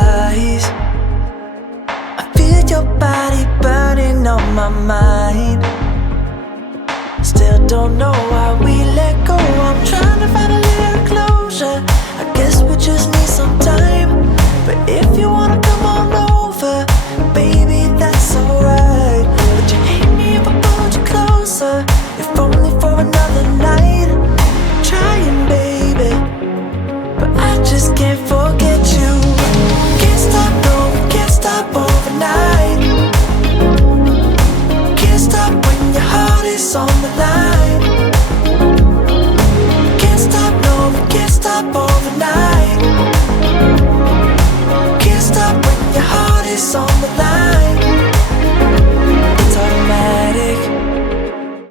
eyes. I feel your body burning on my mind. Still don't know why we let go. I'm trying to find a little closure. I guess we just need some time. But if you wanna come on over, baby, that's alright. Would you hate me if I pulled you closer? If only for another night. I'm trying, baby, but I just can't forget you. Can't stop, no, we can't stop overnight. Can't stop when your heart is on the line.